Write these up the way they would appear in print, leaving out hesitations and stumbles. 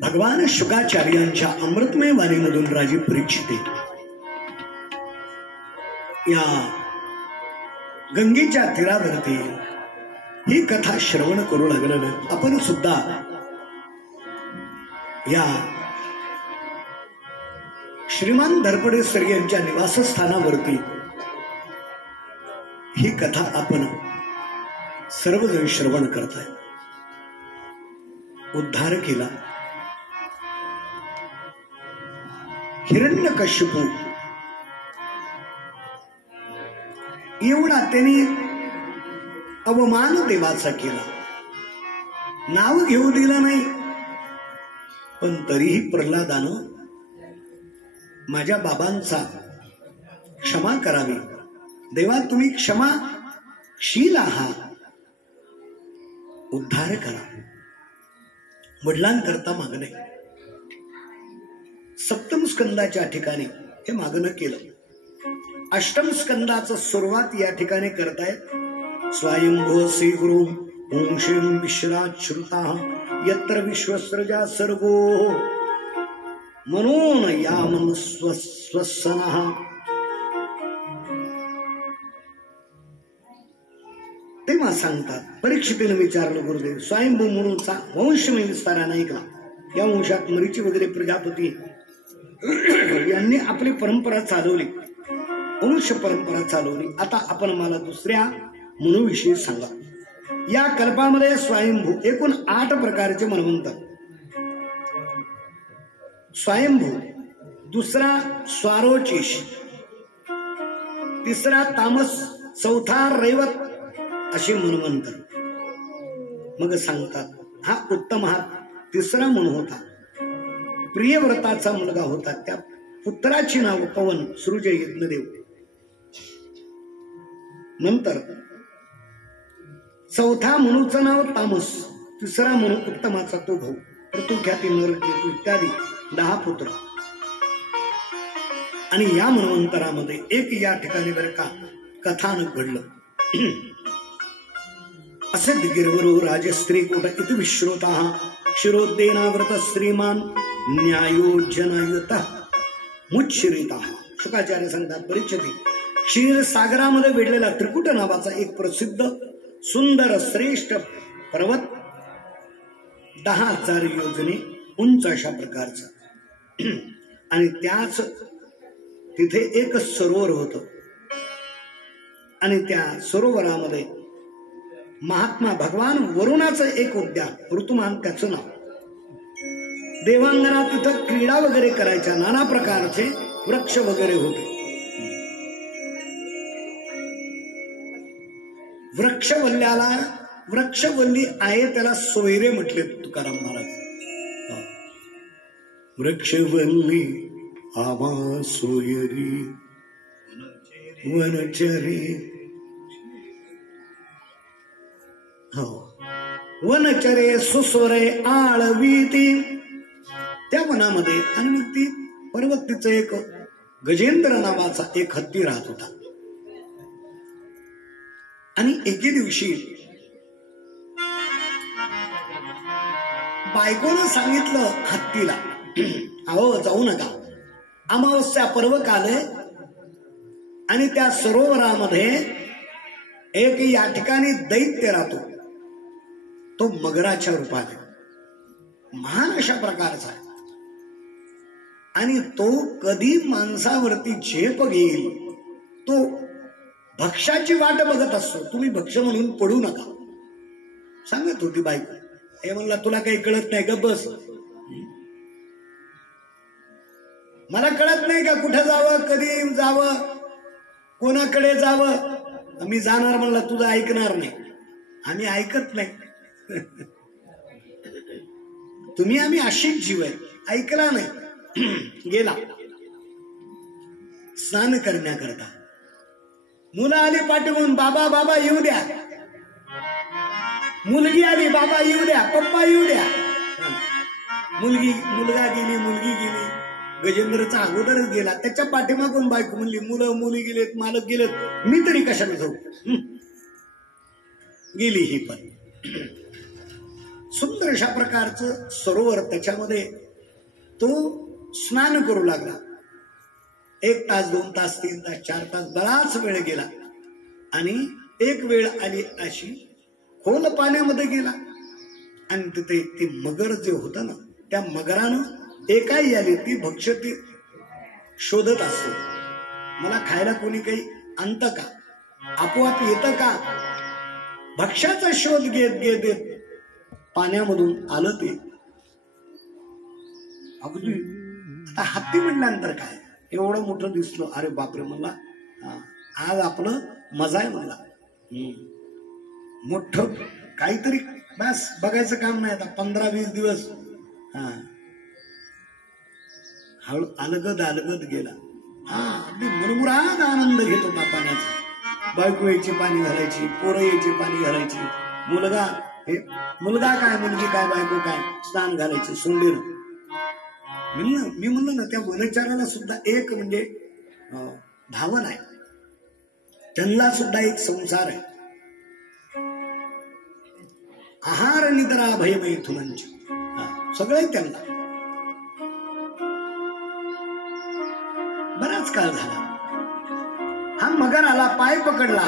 भगवान शुकाचार्यांच्या अमृतमय वाणीमधून राजे परीक्षिते या गंगेच्या तीरावरती ही कथा श्रवण करू लागलं. आपण सुद्धा या श्रीमान धरपडे सर यांच्या निवासस्थानावरती ही कथा आपण सर्वजण श्रवण करताय. उद्धार केला. हिरण्यकश्यपू एवढा त्यांनी अवमान देवाचा केला, नाव घेऊ दिलं नाही. पण तरीही प्रल्हादानं माझ्या बाबांचा क्षमा करावी. देवा तुम्ही क्षमाशील आहात, उद्धार करा. वडिलांकरता मागणे. सप्तम स्कंदाच्या ठिकाणी हे मागणं केलं. अष्टम स्कंदाचं सुरुवात या ठिकाणी करतायत. स्वयंभो श्री गुरु ओम श्रीं विश्रात श्रुता यत्र विश्वस्रजा सर्वो मनोन यामन स्वस्वसनः. तेव्हा सांगतात, परीक्षितेने विचारलं, गुरुदेव स्वयंभू म्हणूनचा वंश मी विस्ताराने ऐकला. या वंशात मरीची वगैरे प्रजापती यांनी आपली परंपरा चालवली, वंश परंपरा चालवली. आता आपण मला दुसऱ्या मनुविषयी सांगा. या कल्पामध्ये स्वयंभू एकूण 8 प्रकारचे मन्वंतर. स्वयंभू, दुसरा स्वारोचिष, तिसरा तामस, चौथा रैवत असे मन्वंतर. मग सांगतात हा उत्तम हा तिसरा मनु होता. प्रियव्रताचा मुलगा होता. त्या पुत्राची नाव पवन, सृज, यज्ञदेव. नंतर चौथा मनुचं नाव तामस, तिसरा मनु उत्तमाचा तो भाऊ, ऋतुख्याती, नरकेतू इत्यादी 10 पुत्र. आणि या मन्वंतरामध्ये एक या ठिकाणी बरं का कथानक घडलं. असे गिरवरो राजस्त्री कुट इति विश्रुता शिरोद्देनाव्रत श्रीमान न्यायोजनयुत मुच्छरिता. शुकाचार्य सांगतात, परीक्षिती क्षीर सागरामध्ये वेढलेला त्रिकुट नावाचा एक प्रसिद्ध सुंदर श्रेष्ठ पर्वत 10,000 योजने उंच अशा प्रकारचा. आणि त्याच तिथे एक सरोवर होत. आणि त्या सरोवरामध्ये महात्मा भगवान वरुणाचं एक उद्यान, ऋतुमान त्याचं नाव. देवांगना तिथं क्रीडा वगैरे करायच्या, नाना प्रकारचे वृक्ष वगैरे होते. वृक्षवल्ल्याला वृक्षवल्ली आहे त्याला सोयरे म्हटले तुकाराम महाराज. वृक्षवल्ली आवा सोयरी वनचरी. वनचरे सुस्वरे आळवीती. त्या वनामध्ये आणि मग ती पर्वतीचं एक गजेंद्र नावाचा एक हत्ती राहत होता. आणि एके दिवशी बायकोनं सांगितलं हत्तीला, अहो जाऊ नका, अमावस्या पर्व काल आहे. आणि त्या सरोवरामध्ये एक या ठिकाणी दैत्य राहतो, तो मगराच्या रूपात महान अशा प्रकारचा आहे. आणि तो कधी माणसावरती झेप घेईल, तो भक्ष्याची वाट बघत असतो. तुम्ही भक्ष्य म्हणून पडू नका, सांगत होती बायको. हे म्हणला तुला काही कळत नाही का, बस. मला कळत नाही का कुठं जावं, कधी जावं, कोणाकडे जावं. मी जाणार म्हणला, तुझं ऐकणार नाही. आम्ही ऐकत नाही. तुम्ही आम्ही अशीच जीव आहे, ऐकला नाही. गेला स्नान करण्याकरता. मुलं आली पाठवून, बाबा बाबा येऊ द्या. मुलगी आली, बाबा येऊ द्या, पप्पा येऊ द्या. मुलगा गेली, मुलगी गेली. गजेंद्रचा अगोदरच गेला. त्याच्या पाठीमागून बायको म्हणली, मुलं मुली गेलेत, मालक गेलेत, मी तरी कशाला जाऊ. गेली ही पण. सुंदर अशा प्रकारचं सरोवर, त्याच्यामध्ये तो स्नान करू लागला. 1 तास 2 तास 3 तास 4 तास बराच वेळ गेला आणि एक वेळ आली अशी खोल पाण्यामध्ये गेला आणि तिथे ती मगर जे होतं ना, त्या मगरानं एकाही आली ती भक्ष्य ती शोधत असते. मला खायला कोणी काही आणतं का, आपोआप येतं का, भक्ष्याचा शोध घेत घेत पाण्यामधून आलं ते. अगदी आता हत्ती म्हणल्यानंतर काय एवढं मोठं दिसलं, अरे बापरे म्हणला, आज आपलं मजा आहे म्हणला. मोठं काहीतरी बस बघायचं काम नाही. आता 15-20 दिवस हळू अलगद अलगद गेला. अगदी मुरमुराद आनंद घेत होता पाण्याचा. बायको यायची पाणी घालायची, पोरं यायची पाणी घालायची, मुलगा काय मुलगी काय बायको काय स्नान घालायची सोंडीनं. मी म्हणलं ना, त्या वनचाराला सुद्धा एक म्हणजे भावन आहे, त्यांना सुद्धा एक संसार आहे. आहार निद्रा भय मैथुनांची सगळे त्यांना. बराच काळ झाला, हा मगर आला, पाय पकडला,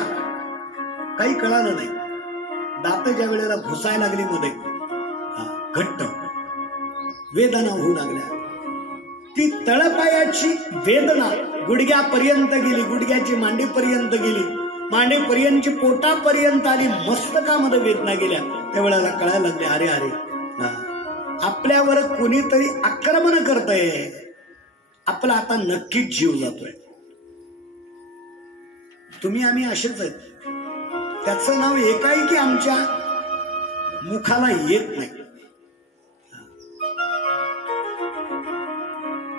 काही कळालं नाही. दात ज्या वेळेला घुसायला लागली मध्ये घट्ट वेदना होऊ लागल्या. ती तळपायाची वेदना गुडघ्यापर्यंत गेली, गुडघ्याची मांडीपर्यंत गेली, मांडीपर्यंतची पोटापर्यंत आली, मस्तकामध्ये वेदना गेल्या. त्यावेळेला कळायला लागले, अरे अरे आपल्यावर कोणीतरी आक्रमण करतंय, आपला आता नक्कीच जीव जातोय. तुम्ही आम्ही असेच आहेत. त्याचं नाव एकाएकी आमच्या मुखाला येत नाही.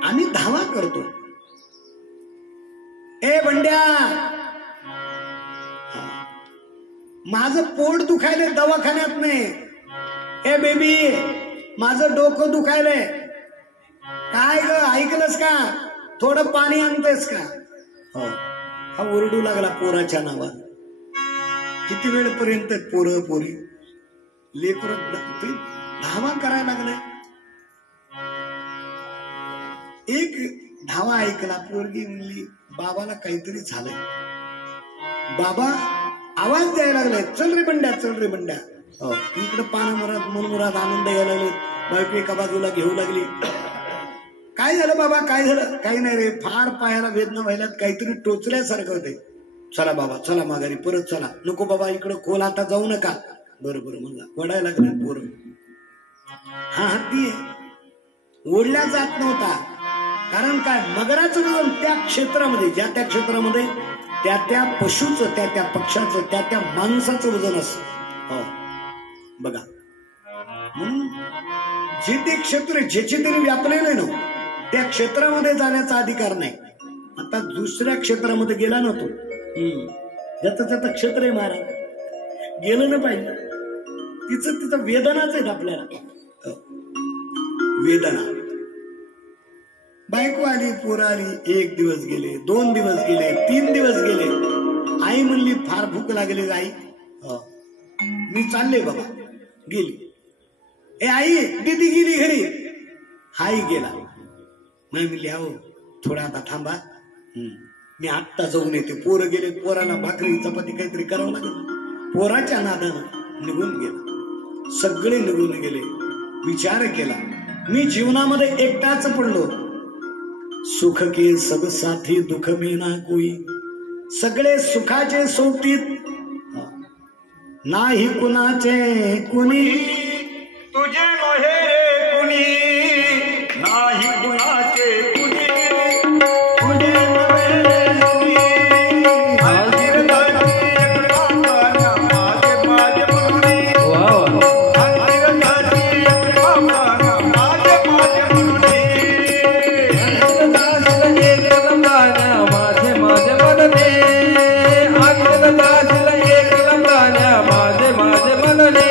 आम्ही धावा करतो, ए बंड्या माझं पोट दुखायलंय दवाखान्यात नाही, ए बेबी माझं डोकं दुखायलंय, काय ग ऐकलंस का, थोडं पाणी आणतेस का. हा ओरडू लागला पोराच्या नावात. किती वेळपर्यंत पोरं पोरी लेकर धावा करायला लागले. एक धावा ऐकला, पोरगी म्हणली बाबाला काहीतरी झालंय. बाबा आवाज द्यायला लागलाय, चल रे बंड्या चल रे बंड्या. इकडे पानामुरात मनमुरात आनंद यायला लागले. बायको एका बाजूला घेऊ लागली. काय झालं बाबा, काय झालं. काही नाही रे, फार पायाला वेदना व्हायल्यात, काहीतरी टोचल्यासारखं होते. चला बाबा चला माघारी परत चला. नको बाबा इकडं खोल आता जाऊ नका. बरोबर म्हणला. वडायला लागले पोरं. हा हत्ती ओढल्या जात नव्हता. कारण काय, मगराचं वजन त्या क्षेत्रामध्ये, ज्या त्या क्षेत्रामध्ये त्या त्या पशुचं, त्या त्या पक्षाचं, त्या त्या माणसाचं वजन असं बघा. म्हणून जे ते क्षेत्र ज्याचे त्यांनी व्यापलेलं ना, त्या क्षेत्रामध्ये जाण्याचा अधिकार नाही. आता दुसऱ्या क्षेत्रामध्ये गेला ना तो, ज्याचं त्याचं क्षेत्र आहे महाराज, गेलं ना पाहिजे. तिचं वेदनाच आहेत आपल्याला, वेदना. बायको आली, पोरं आली, 1 दिवस गेले, 2 दिवस गेले, 3 दिवस गेले. आई म्हणली फार भूक लागली आई, मी चालले बाबा. गेली. ए आई दीदी गेली घरी. हाई गेला. नाही म्हणली अहो थोडा आता थांबा, मी आत्ता जाऊन येते. पोरं गेले, पोराला भाकरी चपाती काहीतरी करावं लागेल. पोराच्या नादानं निघून गेला. सगळे निघून गेले. विचार केला, मी जीवनामध्ये एकटाच पडलो. सुख के सब साथी दुख में ना कोई. सगळे सुखाचे सोबतीत, नाही कुणाचे कुणी. तुझे मोहे रे कुणी, नाही कुणाचे कुणी. तुझे मोहे रे कुणी, हाजीर झाली एक बाबांना माझे माझे म्हणून. हाजीर झाली एक बाबांना माझे माझे म्हणून. एक लंबाना माझे माझे मनने. आगीत दासील एक लंबाना माझे माझे मनने.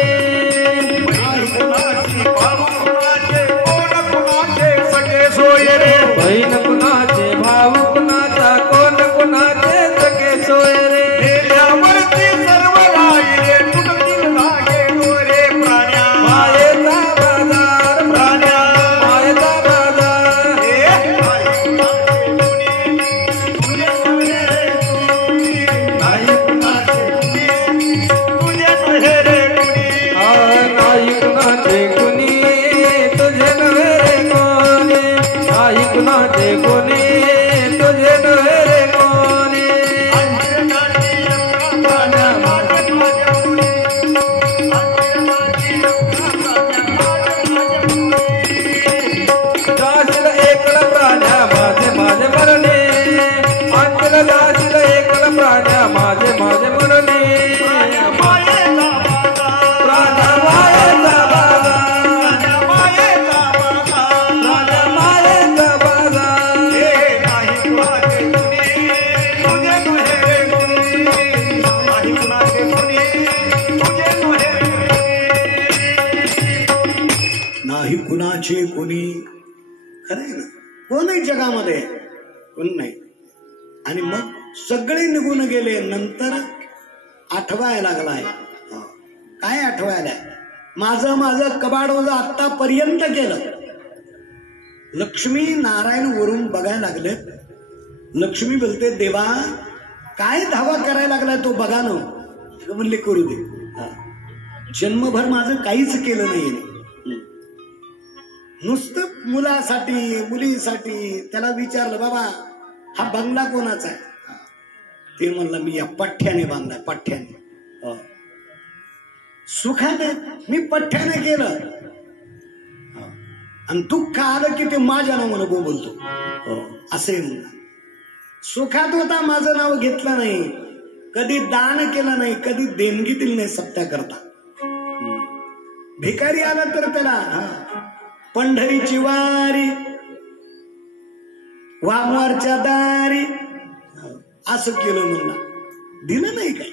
निगुणाचे कोणी. खरंय ना, कोणही जगामध्ये कोण नाही. आणि मग सगळे निघून गेले. नंतर आठवायला लागलाय. काय आठवायला? माझं कबाड ओझं आतापर्यंत केलं. लक्ष्मी नारायण वरून बघायला लागले. लक्ष्मी बोलते, देवा काय धावा करायला लागलाय तो बघा ना. म्हणले करू दे. जन्मभर माझं काहीच केलं नाही. नुसतं मुलासाठी मुलीसाठी त्याला विचारलं, बाबा हा बंगला कोणाचा आहे? ते म्हणलं, मी या पठ्ठ्याने बांधलाय, पठ्ठ्याने. सुखाने मी पठ्ठ्याने केलं. आणि दुःख आलं की ते माझ्या नावानं बोलतो असे म्हणला. सुखात होता, माझं नाव घेतलं नाही, कधी दान केलं नाही, कधी देणगी दिली नाही सत्या करता. भिकारी आला तर त्याला पंढरीची वारी वामवारच्या दारी असं केलं म्हणला. दिलं नाही काय.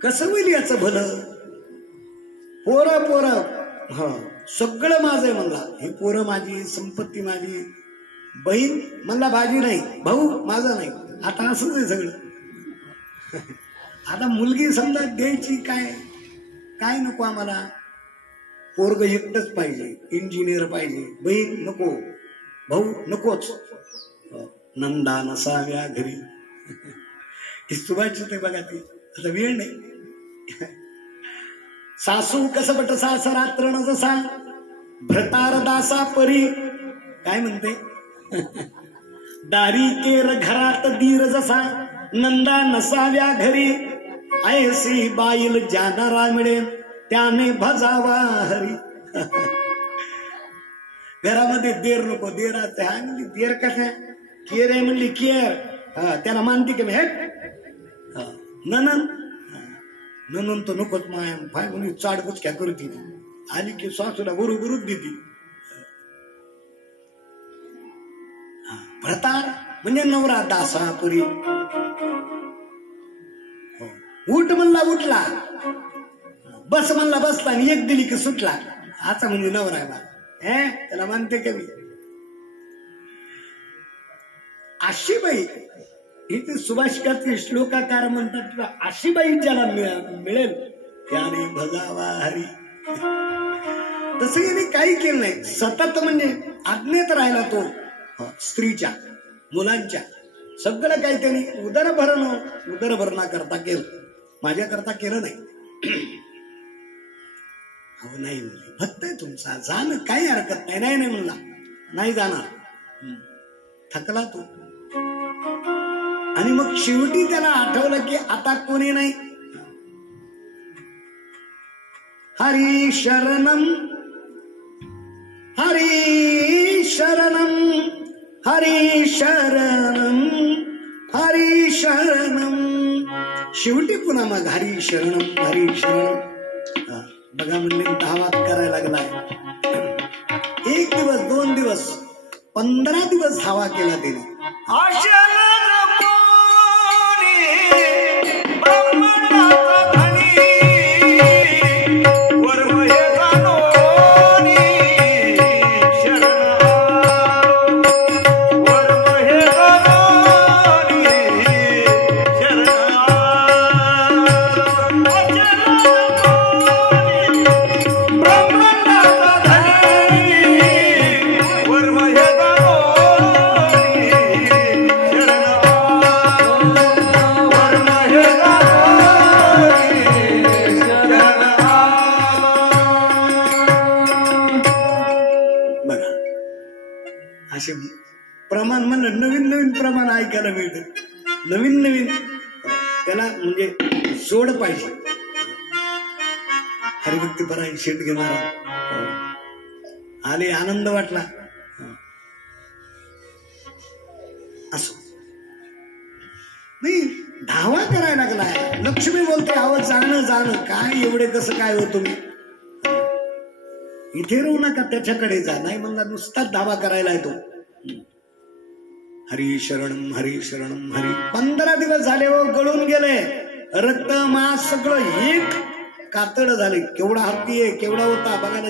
कसं होईल याचं भलं? पोरं सगळं माझं म्हणला. हे पोरं माझी, संपत्ती माझी, बहीण म्हणला भाजी नाही, भाऊ माझा नाही. आता असंच आहे सगळं. आता मुलगी समजा द्यायची काय नको आम्हाला. पोरग एकटंच पाहिजे, इंजिनियर पाहिजे, बहीण नको, भाऊ नकोच. नंदा नसाव्या घरी. ही सुभाषची ते बघा, ती आता वेळ नाही. सासू कसपट सासरा तृण जसा, भ्रतार दासा परी. काय म्हणते? दारी केर घरात दीर जसा, नंदा नसाव्या घरी. ऐसी बाईल जाणारा मिळेल त्याने भजावा हरी. घरामध्ये देर नको. देरात आहे म्हणली, देर कशा केर आहे म्हणली, केर. त्याला मानते की ननन तो नकोच माया फाय म्हणून चाडबुच क्या करू. ती आली की सासूला बरोबरच देते. भ्रतार म्हणजे नवरा दासापुरी. उठ म्हणला उठला, बस म्हणला बसला, आणि एक दिली की सुटला. आता म्हणजे नवरा आहे बा. त्याला मानते कमी. आशीबाई ही ते सुभाषिकाचे श्लोकाकार म्हणतात किंवा आशीबाई ज्याला मिळेल त्याने भजावा हरी. तसं याने काही केलं नाही. सतत म्हणजे आज्ञेत राहिला तो स्त्रीच्या मुलांच्या. सगळं काही त्यांनी उदरभरणा करता केलं. माझ्या करता केलं नाही. अहो नाही म्हणले, भक्त आहे तुमचा, जाणं काही हरकत नाही. नाही म्हणला, नाही जाणार. थकला तो. आणि मग शेवटी त्याला आठवलं की आता कोणी नाही. हरी शरणम हरी शरणम हरी शरणम हरी शरणम. शेवटी पुन्हा मग हरी शरणम हरी शरणम. बघा म्हणले धावा करायला लागलाय. 1 दिवस 2 दिवस 15 दिवस धावा केला त्याने. प्रमाण म्हणलं नवीन प्रमाण ऐकायला मिळतं. नवीन त्याला म्हणजे जोड पाहिजे. हरिभक्तीपरायण शेट घेणारा आले, आनंद वाटला. असो मी धावा करायला लागलाय. लक्ष्मी बोलते, अहो जाणं काय एवढे कसं काय हो तुम्ही, इथे राहू नका, त्याच्याकडे जा. नाही म्हणला, नुसताच धावा करायला येतो. हरी शरणम हरी शरणम हरी. 15 दिवस झाले हो, गळून गेले. रक्त मांस सगळं एक कातड झाले. केवढा हत्ती आहे, केवढा होता बघा ना,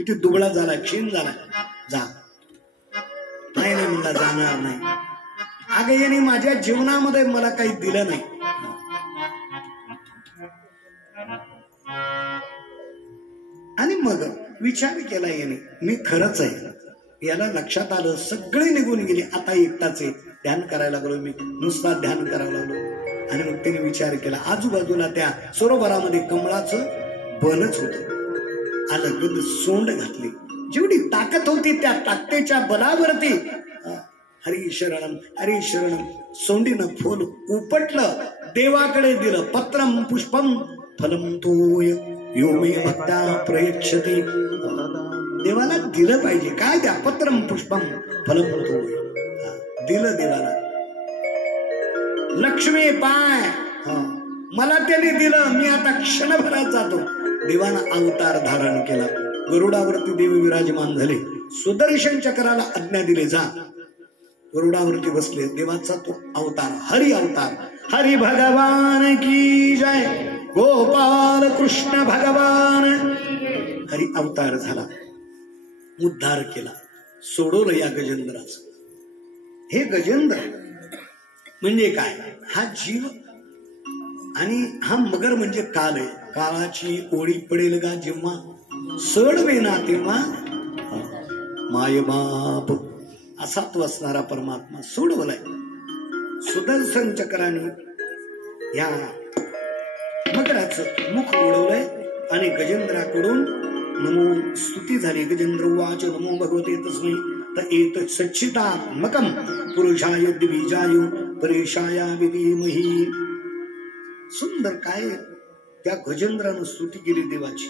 किती दुबळा झाला, क्षीण झाला, जा. नाही नाही म्हणला, जाणार नाही. अगं याने माझ्या जीवनामध्ये मला काही दिलं नाही. आणि मग विचार केला याने, मी खरंच आहे. याला लक्षात आलं, सगळे निघून गेले, आता एकटाच आहे. ध्यान करायला लागलो मी, नुसता ध्यान करायला लागलो. आणि मग त्याने विचार केला, आजूबाजूला त्या सरोवरामध्ये कमळाचं बनच होत. अलगद सोंड घातली, जेवढी ताकद होती त्या ताकदीच्या बलावरती हरी शरणम हरी शरणम सोंडीनं फुल उपटलं, देवाकडे दिलं. पत्रम पुष्पम फलम तोय यो मे भक्ता प्रयच्छति. देवाला दिलं पाहिजे. काय द्या? पत्रम पुष्पम फलम तोय. दिलं देवाला. लक्ष्मी पाय, मला त्याने दिलं, मी आता क्षणभरात जातो. देवानं अवतार धारण केला. गरुडावरती देव विराजमान झाले. सुदर्शन चक्राला आज्ञा दिले, जा. गरुडावरती बसले. देवाचा तो अवतार, हरी अवतार. हरी भगवान की जय, गोपाल कृष्ण भगवान. हरी अवतार झाला, उद्धार केला, सोडवलं या गजेंद्राचं. हे गजेंद्र म्हणजे काय? हा जीव आणि हा मगर म्हणजे काल आहे. काळाची ओळी पडेल का जेव्हा, सडवे ना तेव्हा माय बाप असा तो असणारा परमात्मा सोडवलाय. सुदर्शन चक्राने या मगराचं मुख उडवलंय आणि गजेंद्राकडून नमो स्तुती झाली. गजेंद्र वाच नमो भगवते तस्मै एत सच्चिदात्मकं पुरुषाय द्विजाय परेशाया विधीमहि. सुंदर काय त्या गजेंद्रानं स्तुती केली देवाची.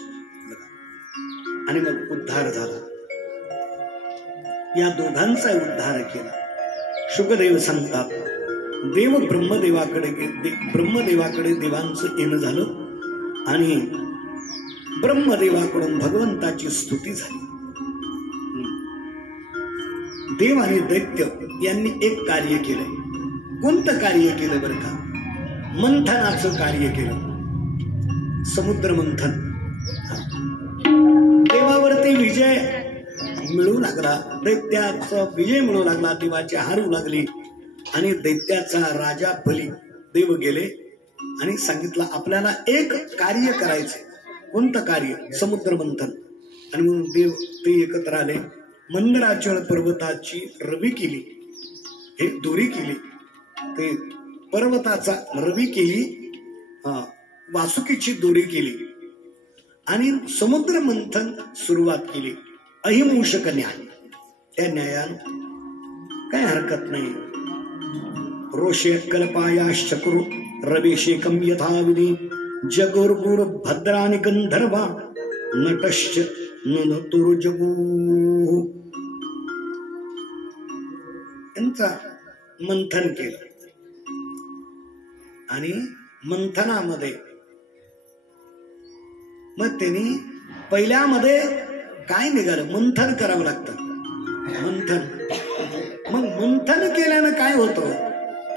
आणि मग उद्धार झाला. या दोघांचा उद्धार केला. शुकदेव सांगतात, देव ब्रह्मदेवाकडे देवांचं येणं झालं आणि ब्रह्मदेवाकडून भगवंताची स्तुती झाली. देव आणि दैत्य यांनी एक कार्य केलं. कोणतं कार्य केलं बरं का? मंथनाचं कार्य केलं. समुद्र मंथन. देवावरती विजय मिळू लागला, दैत्याचा विजय मिळू लागला, देवाची हारू लागली. आणि दैत्याचा राजा बली देव गेले आणि सांगितलं आपल्याला एक कार्य करायचंय. कोणतं कार्य? समुद्र मंथन. आणि म्हणून देव ते एकत्र आले. मंदराचल पर्वताची रवी केली, हे दोरी केली, ते पर्वताचा रवी केली, वासुकीची दोरी केली आणि समुद्र मंथन सुरुवात केली. अहिमूषक न्याय. त्या न्यायाला काय हरकत नाही. रोषे कल्पायाश्चक्रू रवेशेकं यथाविधी जगोर्गुर भद्रानि गंधर्वा नटश्च ननतुर्जगू. यांचा मंथन केलं आणि मंथनामध्ये मग त्यांनी पहिल्यामध्ये काय निघालं? मंथन करावं लागतं. मंथन. मग मंथन केल्यानं काय होतं?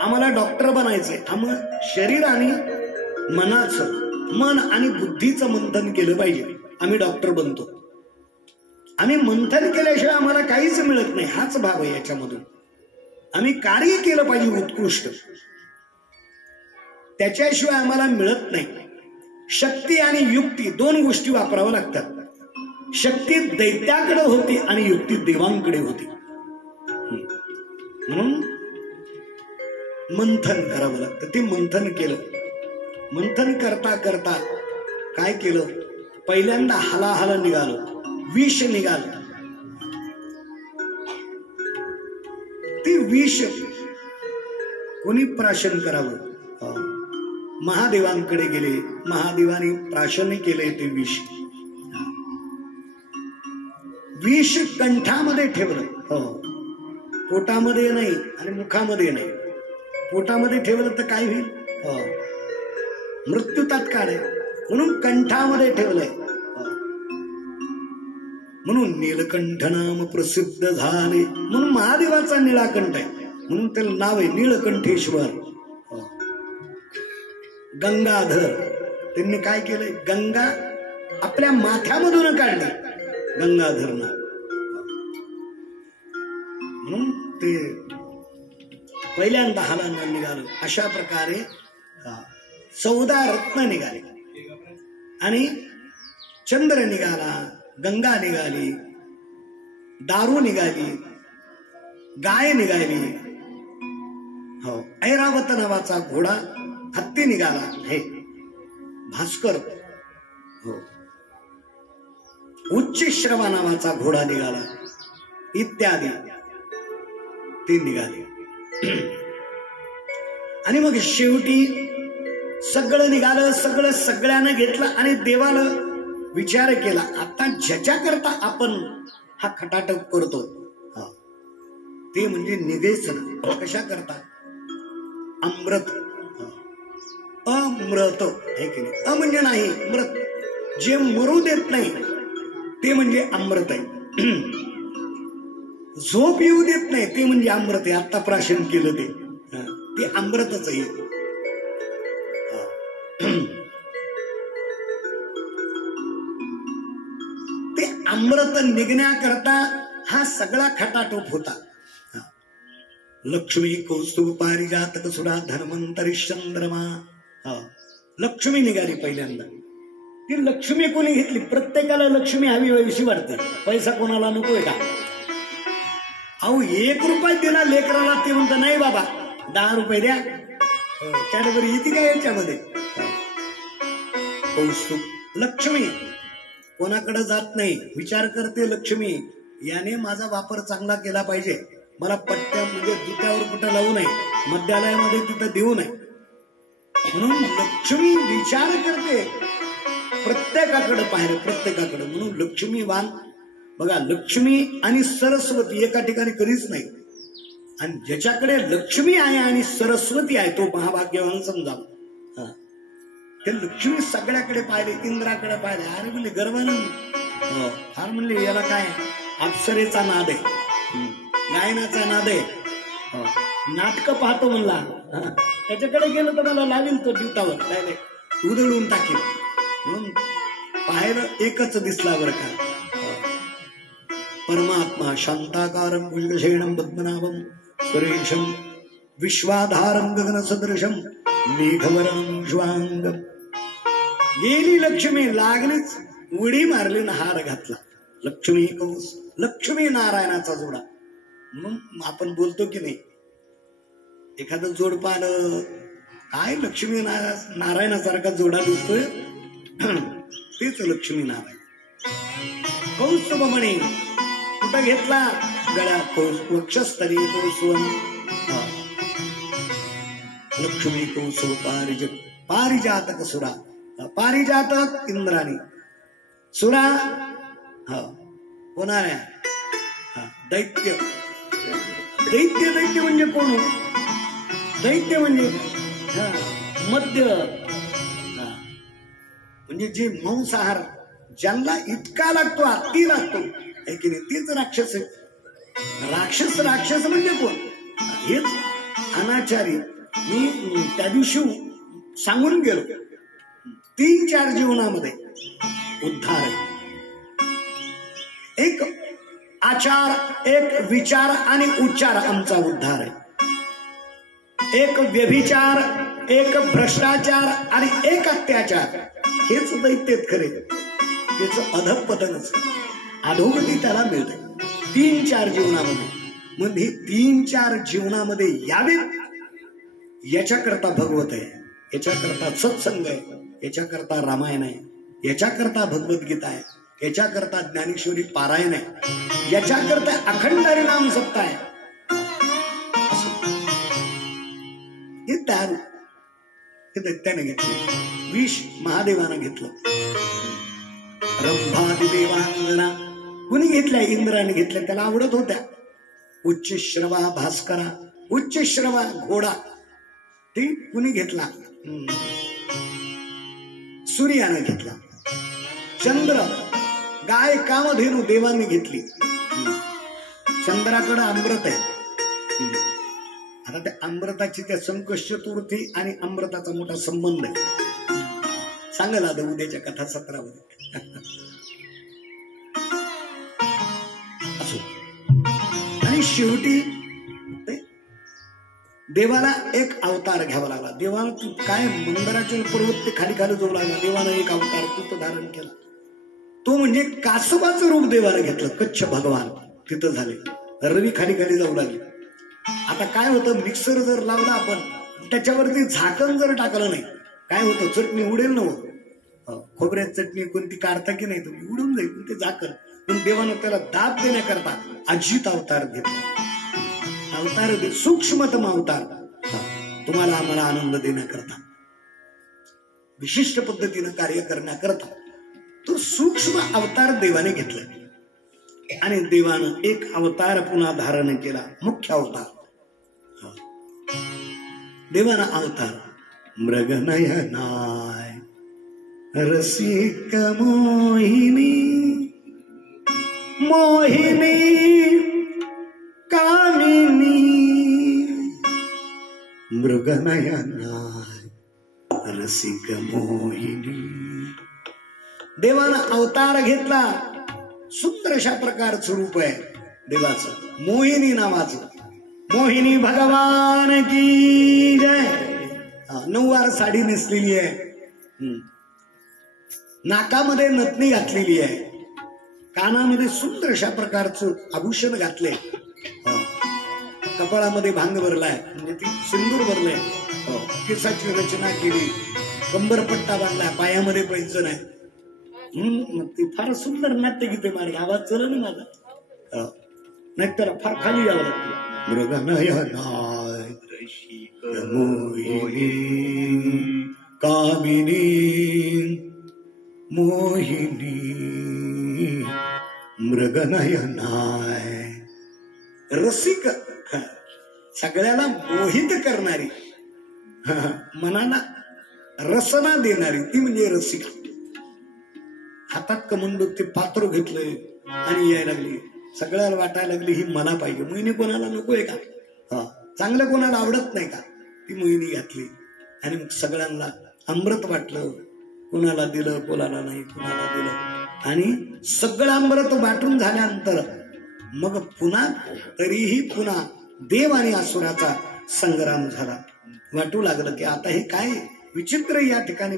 आम्हाला डॉक्टर बनायचंय. आम्हाला शरीर आणि मनाचं, मन आणि बुद्धीचं मंथन केलं पाहिजे. आम्ही डॉक्टर बनतो. आम्ही मंथन केल्याशिवाय आम्हाला काहीच मिळत नाही. हाच भाव आहे याच्यामधून. आम्ही कार्य केलं पाहिजे उत्कृष्ट, त्याच्याशिवाय आम्हाला मिळत नाही. शक्ती आणि युक्ती दोन गोष्टी वापराव्या लागतात. शक्ती दैत्याकडे होती आणि युक्ती देवांकडे होती. म्हणून मंथन करावं लागतं. ते मंथन केलं. मंथन करता करता काय केलं? पहिल्यांदा हलाहल निघालं, विष निघालं. ते विष कोणी प्राशन करावं? महादेवांकडे गेले. महादेवाने प्राशन केले ते विष. विष कंठामध्ये ठेवलं. पोटामध्ये नाही आणि मुखामध्ये नाही. पोटामध्ये ठेवलं तर काय होईल? मृत्यू तात्काळ आहे. म्हणून कंठामध्ये ठेवलंय. म्हणून नीलकंठ नाम प्रसिद्ध झाले. म्हणून महादेवाचा निळाकंठ आहे. म्हणून त्याला नाव आहे नीलकंठेश्वर. गंगाधर त्यांनी काय केलंय? गंगा आपल्या माथ्यामधून काढली गंगाधर नाव. म्हणून ते पहिल्यांदा हालांना निघालं. अशा प्रकारे 14 रत्न निघाले आणि चंद्र निघाला, गंगा निघाली, दारू निघाली, गाय निघाली, हो ऐरावत नावाचा घोडा, हत्ती निघाला, हे भास्कर, हो उच्चश्रवा नावाचा घोडा निघाला, इत्यादी ते निघाले. आणि मग शेवटी सगळं निघालं, सगळं सगळ्यानं घेतलं आणि देवाला विचार केला, आता ज्याच्याकरता आपण हा खटाटप करतो ते म्हणजे निवेचन. कशा करता? अमृत, अमृत आहे की नाही? अ म्हणजे नाही, मृत जे मरू देत नाही ते म्हणजे अमृत आहे. झोप येऊ देत नाही ते म्हणजे अमृत आहे. आता प्राशन केलं ते अमृतच आहे. ते अमृत निघण्याकरता हा सगळा खटाटोप होता. लक्ष्मी कौस्तुभ पारिजातक सुरा धन्वंतरी चंद्रमा. लक्ष्मी निघाली पहिल्यांदा. ती लक्ष्मी कोणी घेतली? प्रत्येकाला लक्ष्मी हवी हवीशी वाटते. पैसा कोणाला नकोय का? अहो 1 रुपया दिला लेकराला, ते म्हणतं नाही बाबा 10 रुपये द्या. कॅडबरी येते का याच्यामध्ये? कौस्तुभ लक्ष्मी कोणाकडे जात नाही, विचार करते लक्ष्मी याने माझा वापर चांगला केला पाहिजे, मला पट्ट्या म्हणजे दुट्यावर कुठं लावू नये, मध्यालयामध्ये तिथं देऊ नये, म्हणून लक्ष्मी विचार करते प्रत्येकाकडे पाहिजे, प्रत्येकाकडे. म्हणून लक्ष्मीवान बघा, लक्ष्मी आणि सरस्वती एका ठिकाणी कधीच नाही. आणि ज्याच्याकडे लक्ष्मी आहे आणि सरस्वती आहे तो महाभाग्यवान समजा. ते लक्ष्मी सगळ्याकडे पाहिले, इंद्राकडे पाहिले. अरे म्हणले गर्वानं फार म्हणले याला काय अप्सरेचा नाद आहे, गायनाचा नाद आहे, नाटक पाहतो म्हणला, त्याच्याकडे गेलं तर मला लावील तो दिवटावर, डायरेक्ट उधळून टाकेल. म्हणून पाहायला एकच दिसला बरं का, परमात्मा शांताकारं भुजगशयनं पद्मनाभं सुरेशं विश्वाधारं गगनसदृशं मेघवर्णं शुभांगं. गेली लक्ष्मी, लागलीच उडी मारली ना हार घातला. लक्ष्मी कौस, लक्ष्मी नारायणाचा जोडा. मग आपण बोलतो की नाही, एखादं जोड पाहिलं काय लक्ष्मी नारायणासारखा जोडा दिसतोय, तेच लक्ष्मी नारायण. कौस्तुभमणी कुठं घेतला? गळ्यात वक्षस्थली कौसुवम. लक्ष्मी कौसुव पारिजातक सुरा. पारिजातक इंद्राणी, सुरा होणाऱ्या दैत्य. दैत्य दैत्य म्हणजे कोण? दैत्य म्हणजे मध्य, म्हणजे जे मांसाहार ज्यांना इतका लागतो, अति लागतो आहे की नाही, तेच राक्षस आहे. राक्षस राक्षस म्हणजे कोण? हेच अनाचारी. मी त्या दिवशी सांगून गेलो, 3-4 जीवनामध्ये उद्धार आहे. एक आचार, एक विचार आणि उच्चार आमचा उद्धार आहे. एक व्यभिचार, एक भ्रष्टाचार आणि एक अत्याचार, हेच दैत्यत खरे. त्याच अधःपतनच, अधोगती त्याला मिळते 3-4 जीवनामध्ये. मग हे 3-4 जीवनामध्ये यावेत याच्याकरता भगवत आहे, याच्याकरता सत्संग आहे, याच्याकरता रामायण आहे, याच्याकरता भगवद्गीता आहे, याच्याकरता ज्ञानेश्वरी पारायण आहे, याच्याकरता अखंड हरिनाम सत्ता आहे. हे दारू हे दैत्याने घेतले, विष महादेवानं घेतलं. रंभादी देवांगना कुणी घेतल्या? इंद्राने घेतल्या. त्याला आवडत होत्या. उच्चश्रवा भास्करा, उच्चश्रवा घोडा, ते कुणी घेतला? सूर्याने घेतला. चंद्र, गाय, कामधेनू देवांनी घेतली. चंद्राकडे अमृत आहे. आता त्या अमृताची, त्या संकष्ट चतुर्थी आणि अमृताचा मोठा संबंध आहे. सांगायला आता उद्याच्या कथा सत्रामध्ये. असो. आणि शेवटी देवाला एक अवतार घ्यावा लागला. देवाला काय मंदिराचे पर्वत ते खाली खाली जाऊ लागला. देवानं एक अवतार तिथं धारण केला. तो म्हणजे कासवाचं रूप देवाला घेतलं. कच्छ भगवान तिथं झाले. रवी खाली खाली जाऊ लागले. आता काय होतं, मिक्सर जर लावला आपण, त्याच्यावरती झाकण जर टाकलं नाही, काय होतं, चटणी उडेल ना. खोबऱ्यात चटणी कोणती काढता की नाही तुम्ही, उडून जाईल ते झाकण. पण देवानं त्याला दाब देण्याकरता अजित अवतार घेतला. अवतार सूक्ष्मतम अवतार तुम्हाला आम्हाला आनंद देण्याकरता, विशिष्ट पद्धतीनं कार्य करण्याकरता तो सूक्ष्म अवतार देवाने घेतला. आणि देवानं एक अवतार पुन्हा धारण केला, मुख्य अवतार. देवाना अवतार मृगनयनाय रसिक मोहिनी मोहिनी कामिनी मृगनयनाय रसिक मोहिनी. देवानं अवतार घेतला. सुंदर अशा प्रकारचं रूप आहे देवाचं, मोहिनी नावाचं. मोहिनी भगवान की जय. 9 वार साडी नेसलेली आहे, नाकामध्ये नथनी घातलेली आहे, कानामध्ये सुंदर अशा प्रकारचं आभूषण घातले, कपाळामध्ये भांग भरलाय म्हणजे ती सिंदूर भरलाय, केसाची रचना केली, कंबरपट्टा बांधलाय, पायामध्ये पैंजण आहे. मग ती फार सुंदर नाट्यगीते मारली. आवाज चला ना माझा, नाही त्याला फार खाली यावं लागतं. मृगनयनाय मोहिनी कामिनी मोहिनी मृगनयनाय रसिक, सगळ्याला मोहित करणारी, मनाला रसना देणारी, ती म्हणजे रसिका. हातात कमंडूक ते पात्र घेतलंय आणि यायला लागली. सगळ्याला वाटायला लागली ही मला पाहिजे. मोहिनी कोणाला नकोय का? चांगलं कोणाला आवडत नाही का? ती मोहिनी घातली आणि मग सगळ्यांना अमृत वाटलं. कोणाला दिलं, कोणाला नाही, कोणाला दिलं. आणि सगळं अमृत वाटून झाल्यानंतर मग पुन्हा तरीही पुन्हा देव आणि असुराचा संग्राम झाला. वाटू लागलं की आता हे काय विचित्र या ठिकाणी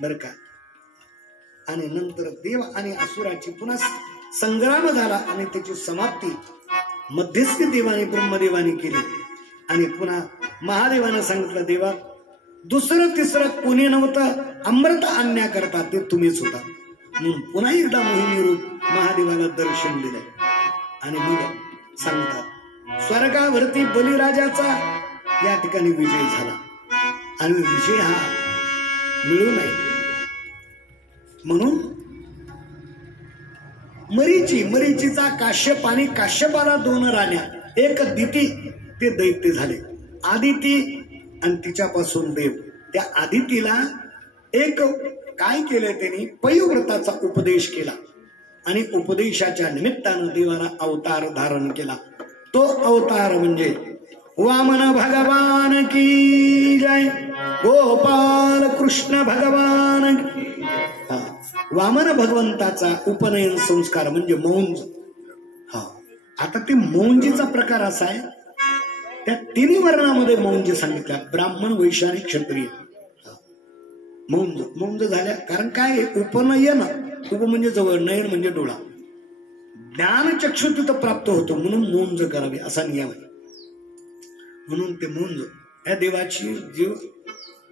बरं का. आणि नंतर देव आणि असुराची पुन्हा संग्राम झाला आणि त्याची समाप्ती मध्यस्थी देवाने ब्रह्मदेवाने केली. आणि पुन्हा महादेवानं सांगितलं, देवा दुसरं तिसरं कोणी नव्हतं, अमृत आणण्याकरता ते तुम्हीच होता. म्हणून पुन्हा एकदा मोहिनी रूप महादेवाला दर्शन दिलंय. आणि मग सांगतात स्वर्गावरती बलिराजाचा या ठिकाणी विजय झाला. आणि विजय हा मिळू नये म्हणून मरीचीचा काश्यप आणि काश्यपाला 2 राण्या, एक दिती, ते दैत्य झाले. आदिती आणि तिच्यापासून देव. त्या आदितीला एक काय केलं त्यांनी, पयोव्रताचा उपदेश केला. आणि उपदेशाच्या निमित्तानं देवाला अवतार धारण केला. तो अवतार म्हणजे वामन भगवान की जय, गोपाल कृष्ण भगवान की. वामन भगवंताचा उपनयन संस्कार म्हणजे मौंज. आता ते मौंजीचा प्रकार असा आहे, त्या 3 वर्णामध्ये मौंज सांगितल्या, ब्राह्मण, वैश्य आणि क्षत्रिय. मौंज झाल्या. कारण काय, उपनयन, उप म्हणजे जवळ, नयन म्हणजे डोळा, ज्ञानचक्षु तिथं प्राप्त होतो म्हणून मौंज करावी असा नियम आहे. म्हणून ते मौंज या देवाची जीव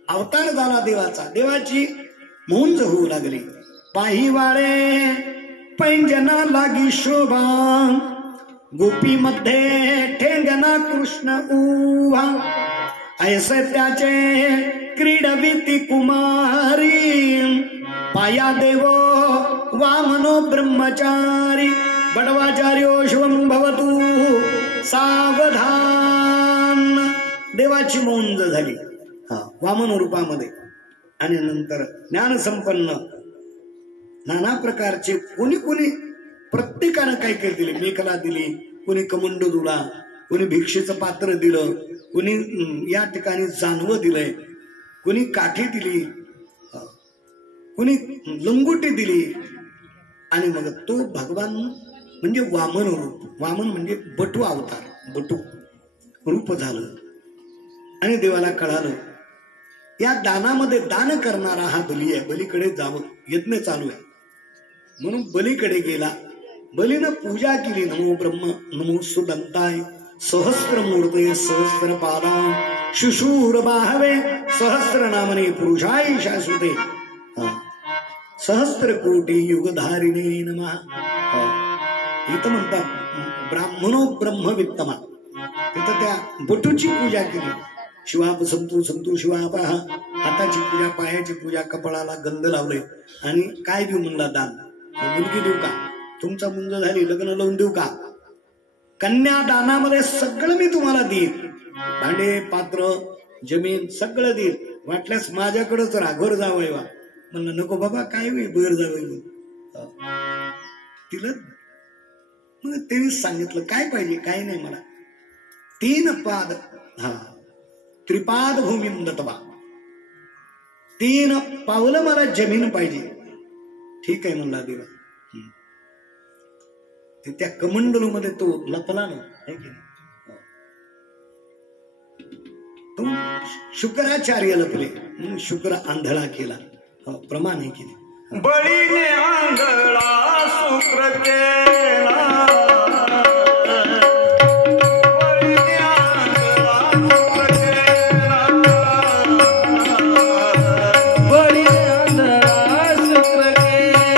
अवतार झाला देवाचा. देवाची मौंज होऊ लागली. पाहिवाळे पैंजना लागी शोभा, गोपी मध्ये ठेंगना कृष्ण उभा, ऐसे त्याचे क्रीडविती कुमारी, पाया देव वामनो ब्रह्मचारी, बडवाचार्यो शिवम भवतु सावधान. देवाची मौंज झाली वामन रूपामध्ये. आणि नंतर ज्ञान संपन्न नाना प्रकारचे कोणी प्रत्येकानं काय काय दिले, मेखला दिली, कोणी कमंड दिला, कोणी भिक्षेचं पात्र दिलं, कोणी या ठिकाणी जानवं दिलंय, कोणी काठी दिली, कोणी लंगोटी दिली. आणि मग तो भगवान म्हणजे वामन रूप. वामन म्हणजे बटू अवतार, बटू रूप झालं. आणि देवाला कळालं या दानामध्ये दान करणारा हा बली आहे, बलीकडे जावं, यज्ञ चालू आहे. म्हणून बलीकडे गेला. बलीनं पूजा केली. नमो ब्रह्म नमो सुदंताय सहस्त्रमूर्ते सहस्त्रपादा शिशूर बाहवे सहस्र नामने पुरुषाय शाश्वते सहस्त्र कोटी युगधारिणे नमः. इथं म्हणतात ब्राह्मणो ब्रह्मवित्तमा. तिथं त्या बटूची पूजा केली. शिवाप संतू संतू शिवाप, हाताची पूजा, पायाची पूजा, कपाळाला गंध लावले. आणि काय देऊ म्हणला दान? मुलगी देऊ का? तुमचा मुंज झाली, लग्न लावून देऊ का? कन्या दानामध्ये सगळं मी तुम्हाला देईन, भांडे पात्र जमीन सगळं देईल. वाटल्यास माझ्याकडेच राघोर जावय वा. म्हणलं नको बाबा, काय होईल बर जावय. तिला मग त्यांनी सांगितलं काय पाहिजे, काय नाही मला. 3 पाद, त्रिपाद भूमी दत्तवा, 3 पावलं मला जमीन पाहिजे. ठीक आहे म्हणला देवा. त्या कमंडलू मध्ये तो लपला नाही. तो शुक्राचार्य लपले म्हणून शुक्र आंधळा केला. प्रमाण हे केले. बळीने आंधळा शुक्र केला, बळीने आंधळा शुक्र केला,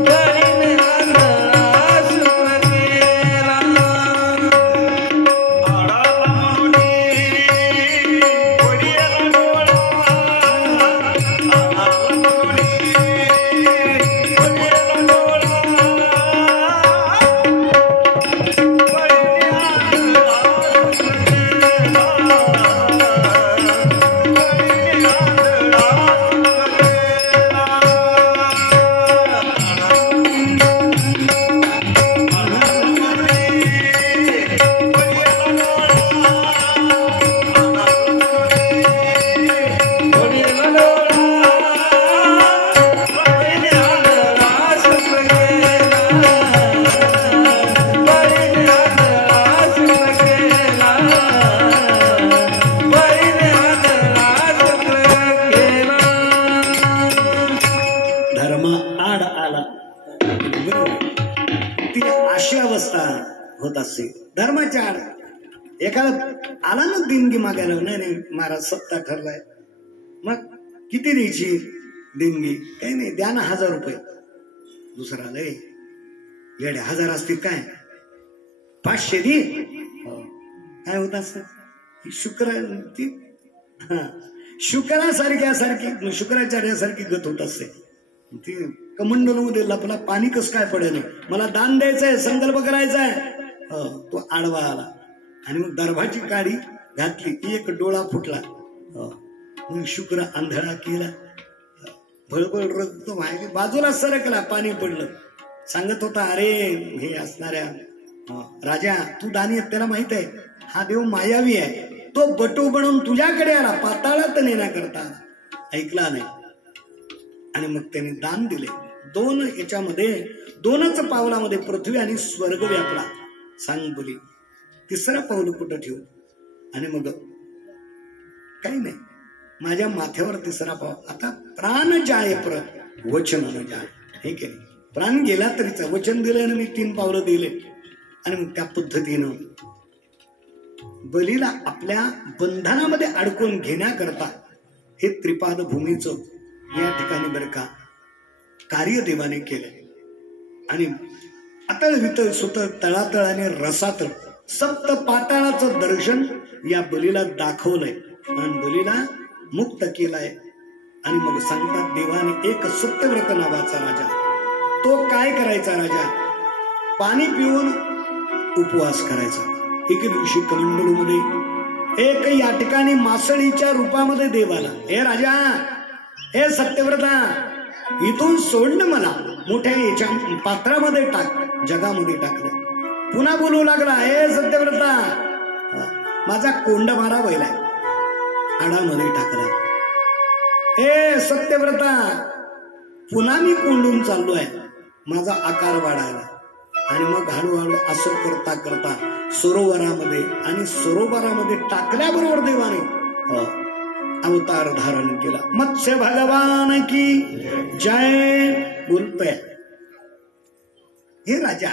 बळीने आंधळा शुक्र केला, बळीने आंधळा शुक्र केला. आडाला म्हणून वडियाला डोळा, होत असते. धर्माच्या आड एखादा आला ना देणगी मागायला, नाही महाराज सत्ता ठरलाय, मग किती द्यायची देणगी? काही नाही, द्या ना 1000 रुपये. दुसरा लय येड्या 1000 असतील काय, 500 दे. काय होत असत? शुक्रासारखी शुक्राचार्यासारखी गत होत असते. ती कमंडलूमध्ये लपला, पाणी कस काय पडेल, मला दान द्यायचंय, संकल्प करायचाय. तो आडवा आला आणि मग दर्भाची काडी घातली, एक डोळा फुटला. मग शुक्र आंधळा केला, भळभळ रक्त व्हायला बाजूला सरकला, पाणी पडलं. सांगत होता, अरे हे असणाऱ्या राजा, तू दानी, त्याला माहित आहे हा देव मायावी आहे, तो बटू बनवून तुझ्याकडे आला, पाताळात नेण्याकरता. ऐकला नाही आणि मग त्याने दान दिले. 2 याच्यामध्ये 2च पावलामध्ये पृथ्वी आणि स्वर्ग व्यापला. सांग बोली, 3रं पाऊल कुठं ठेवू? आणि मग काही नाही, माझ्या माथ्यावर 3रा पाऊल. आता प्राण जाय परत वचन न जाय. हे केले, प्राण गेला तरीच वचन दिलं आणि मी 3 पावलं दिले. आणि मग त्या पद्धतीनं बलीला आपल्या बंधनामध्ये अडकून घेण्याकरता हे त्रिपाद भूमीचं या ठिकाणी बरं का कार्य देवाने केले. आणि अतळ वितळ सुतळ तळातळ आणि रसातळ सप्त पाताळाचं दर्शन या बलीला दाखवलंय आणि बलीला मुक्त केलाय. आणि मग सांगतात, देवाने एक सत्यव्रत नावाचा राजा, तो काय करायचा राजा, पाणी पिऊन उपवास करायचा. एके दिवशी कमंडलूमध्ये एक या ठिकाणी मासळीच्या रूपामध्ये देव आला. हे राजा, हे सत्यव्रता, इथून सोडणं, मला मोठ्या याच्या पात्रामध्ये टाक. जगामध्ये टाकलं. पुन्हा बोलू लागला, हे सत्यव्रता, माझा कोंड मारा बैलाय, आडामध्ये टाकला. हे सत्यव्रता, पुन्हा मी कोंडून चाललोय, माझा आकार वाढायला. आणि मग हळूहळू असं करता करता सरोवरामध्ये, आणि सरोवरामध्ये टाकल्याबरोबर देवाने अवतार धारण केला. मत्स्य भगवान की जय बोलतोय. हे राजा,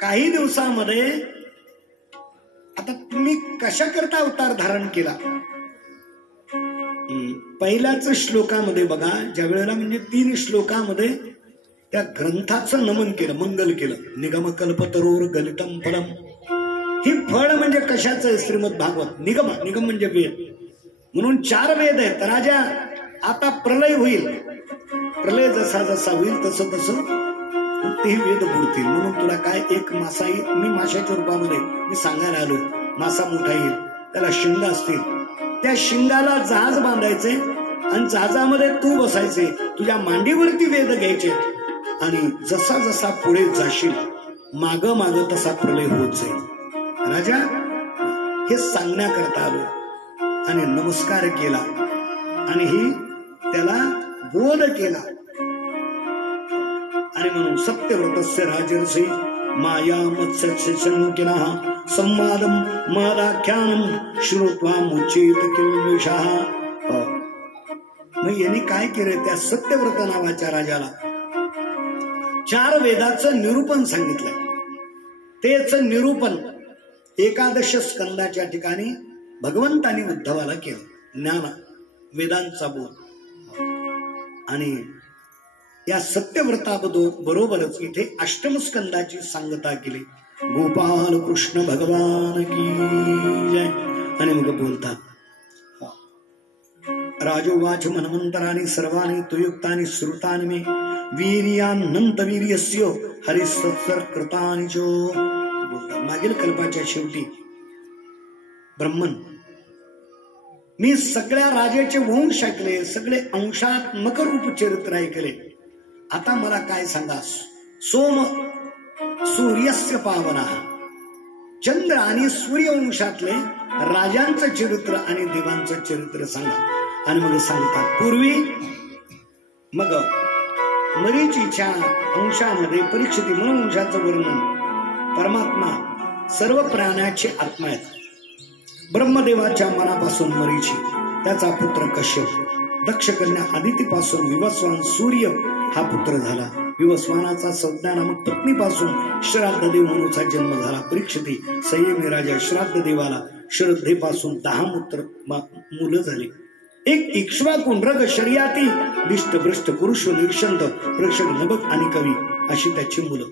काही दिवसामध्ये आता तुम्ही कशा करता अवतार धारण केला? पहिल्याच श्लोकामध्ये बघा, ज्या वेळेला म्हणजे 3 श्लोकामध्ये त्या ग्रंथाचं नमन केलं, मंगल केलं. निगम कल्पतरोर गलितम फलम. ही फळ म्हणजे कशाचं? श्रीमद भागवत. निगम, निगम म्हणजे वेद. म्हणून 4 वेद आहेत. राजा, आता प्रलय होईल. प्रलय जसा जसा होईल तसं तसं तेही वेद बुडतील. म्हणून तुला काय, एक मासा येईल. मी माशाच्या रूपामध्ये मी सांगायला आलो. मासा मोठा येईल, त्याला शिंग असतील. त्या शिंगाला जहाज बांधायचे आणि जहाजामध्ये तू बसायचे. तुझ्या मांडीवरती वेद घ्यायचे आणि जसा जसा पुढे जाशील माग माग तसा प्रलय होत जाईल. राजा, हे सांगण्याकरता आलो आणि नमस्कार केला आणि ही त्याला बोध केला. आणि म्हणून सत्यव्रतस्य राजर्षी माया मत्स्य संमुखिनः संवादम महदाख्यानम श्रुत्वा मुच्चेत किल्बिषः. मग यांनी काय केलं? त्या सत्यव्रत नावाच्या राजाला 4 वेदाचं निरूपण सांगितलंय. तेच निरूपण 11 स्कंदाच्या ठिकाणी भगवंतांनी उद्धवाला केलं. ज्ञान वेदांचा बोध. आणि या सत्यव्रताबरोबरच इथे 8 स्कंदाची सांगता केली. गोपाल कृष्ण भगवान की जय. आणि मग बोलतात, राजोवाच मनमंतराणी सर्वाणी तुयुक्तानि श्रुतानि मे वीर्यानंत वीर्यस्य हरिसत्सर कृतानि चो. बोलतात मागील कल्पाच्या शेवटी ब्रह्मन, मी सगळ्या राजाचे वंश ऐकले, सगळे अंशात्मक रूप चरित्र ऐकले. आता मला काय सांगा? सोम सूर्यस्य पावना, चंद्र आणि सूर्यवंशातले राजांचं चरित्र आणि देवांचं चरित्र सांगा. आणि मग सांगतात, पूर्वी मग मरीचीच्या अंशामध्ये परीक्षिती मनोवंशाचं वर्णन. परमात्मा सर्व प्राण्याचे आत्मा आहेत. ब्रह्मदेवाच्या मनापासून मरीची, त्याचा पुत्र कश्यप, दक्षकन्या आदितीपासून विवस्वान सूर्य हा पुत्र झाला. विवस्वानाचा संज्ञा नामक पत्नीपासून श्राद्धदेव मनुचा जन्म झाला. परीक्षिती संयमी राजा श्राद्धदेवाला श्रद्धेपासून 10 मुलं झाली. एक इक्ष्वाकू नृग शर्याती दिष्ट भ्रष्ट पुरुष निर्षंत प्रेक्षक नभक आणि कवी अशी त्याची मुलं.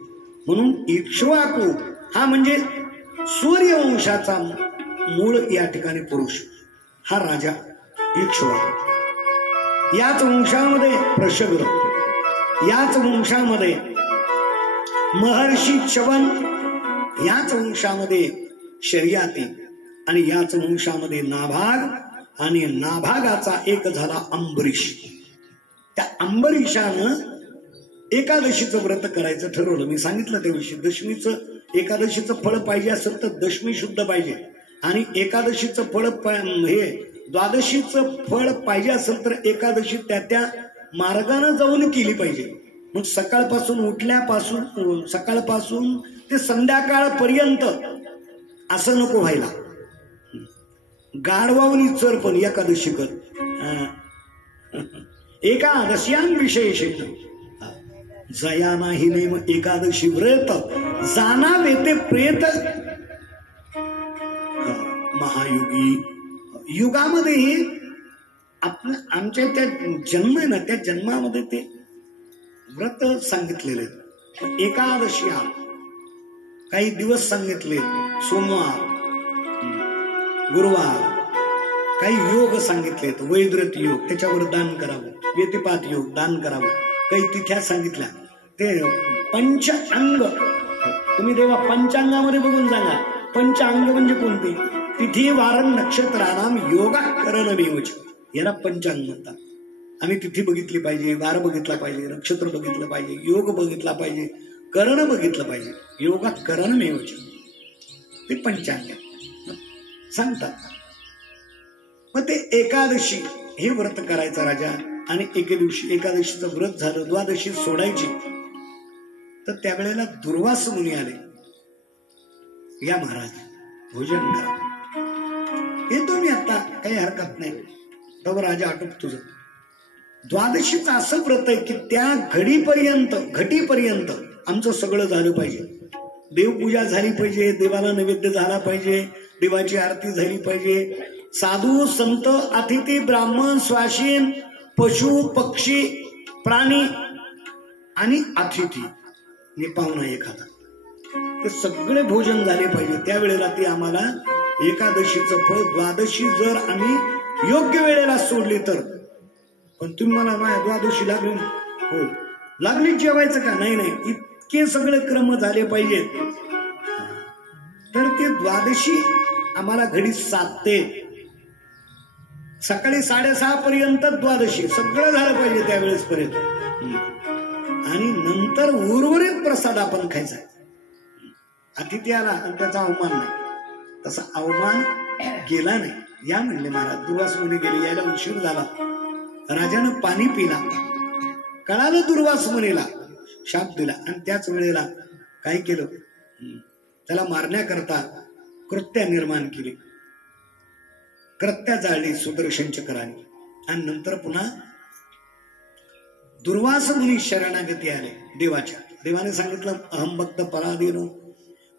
म्हणून इक्ष्वाकू हा म्हणजे सूर्यवंशाचा मूळ या ठिकाणी पुरुष हा राजा इक्ष्वाकू. याच वंशामध्ये प्रशग्र, याच वंशामध्ये महर्षी च्यवन, याच वंशामध्ये शर्याती आणि याच वंशामध्ये नाभाग, आणि नाभागाचा एक झाला अंबरीश. त्या अंबरीशानं एकादशीचं व्रत करायचं ठरवलं. मी सांगितलं त्या दिवशी दशमीचं, एकादशीचं फळ पाहिजे असेल तर दशमी शुद्ध पाहिजे, आणि एकादशीचं फळ हे द्वादशीचं फळ पाहिजे असेल तर एकादशी त्या मार्गाने जाऊन केली पाहिजे. मग सकाळपासून उठल्यापासून सकाळपासून ते संध्याकाळपर्यंत असं नको व्हायला. गाढवावनी चर पण एकादशी कर. एकादश्यां विशेषेण जया नाही नेम एकादशी व्रत जाणावे ते प्रेत महायुगी. युगामध्ये आमच्या त्या जन्म आहे ना, त्या जन्मामध्ये ते व्रत सांगितलेले. एकादशी काही दिवस सांगितले, सोमवार, गुरुवार, काही योग सांगितलेत, वैद्रत योग त्याच्यावर दान करावं, व्यतिपात योग दान करावं, काही तिथ्या सांगितल्या. ते पंचांग तुम्ही देवा पंचांगामध्ये बघून सांगा. पंचांग म्हणजे कोणते? तिथी वारण नक्षत्रानाम योगा करण मेवच, याला पंचांग म्हणतात. आम्ही तिथी बघितली पाहिजे, वार बघितला पाहिजे, नक्षत्र बघितलं पाहिजे, योग बघितला पाहिजे, करण बघितलं पाहिजे. योगा करण मेवच ते पंचांग सांगतात. मग ते एकादशी हे व्रत करायचं राजा. आणि एके दिवशी एकादशीचं व्रत झालं, द्वादशी सोडायची, तर त्यावेळेला दुर्वास मुनी आले. या महाराज भोजन करा. येतो मी आता, काही हरकत नाही. तव राजा आटोप तुझं. द्वादशीचं असं व्रत आहे की त्या घटीपर्यंत आमचं सगळं झालं पाहिजे. देवपूजा झाली पाहिजे, देवाला नैवेद्य झाला पाहिजे, देवाची आरती झाली पाहिजे. साधू संत अतिथी ब्राह्मण स्वाशीन पशु पक्षी प्राणी आणि अतिथी पाहुणा एखादा, ते सगळे भोजन झाले पाहिजे. त्यावेळेला ती आम्हाला एकादशीचं फळ, द्वादशी जर आम्ही योग्य वेळेला सोडली तर. पण तुम्ही मला माझ्या द्वादशी लागली, हो लागली जेवायचं का? नाही, इतके सगळे क्रम झाले पाहिजेत. तर ते द्वादशी आम्हाला घडी साधते. सकाळी 6:30 पर्यंत द्वादशी सगळं झालं पाहिजे त्यावेळेस पर्यंत. आणि नंतर उर्वरित प्रसाद आपण खायचा. अतिथी आला आणि त्याचा अवमान नाही, तसा अवमान गेला नाही. या म्हणले महाराज. दुर्वास मुनी गेले, यायला उशीर झाला. राजानं पाणी पिला, कळालं दुर्वास मुनीला, शाप दिला. आणि त्याच वेळेला काय केलं, त्याला मारण्याकरता कृत्या निर्माण केली. कृत्या जाळली सुदर्शन चक्राने. आणि नंतर पुन्हा दुर्वास मुनी शरणागती आले देवाच्या. देवाने सांगितलं, अहम भक्त पराधीनो,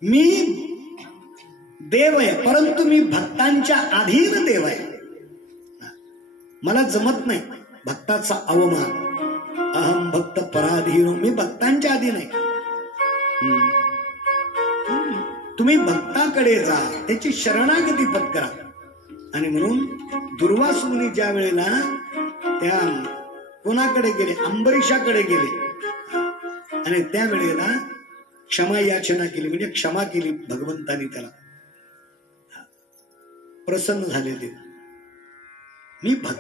मी देव आहे परंतु मी भक्तांच्या अधीन देव आहे. मला जमत नाही भक्ताचा अवमान. अहम भक्त पराधीनो, मी भक्तांच्या अधीन आहे. तुम्ही भक्ताकडे जा, त्याची शरणागती पत्करा. आणि म्हणून दुर्वास मुनी ज्या वेळेला त्या कोणाकडे गेले, अंबरीशाकडे गेले, आणि त्यावेळेला क्षमा याचना केली, म्हणजे क्षमा केली भगवंतानी. त्याला प्रसन्न झाले देव. मी भक्त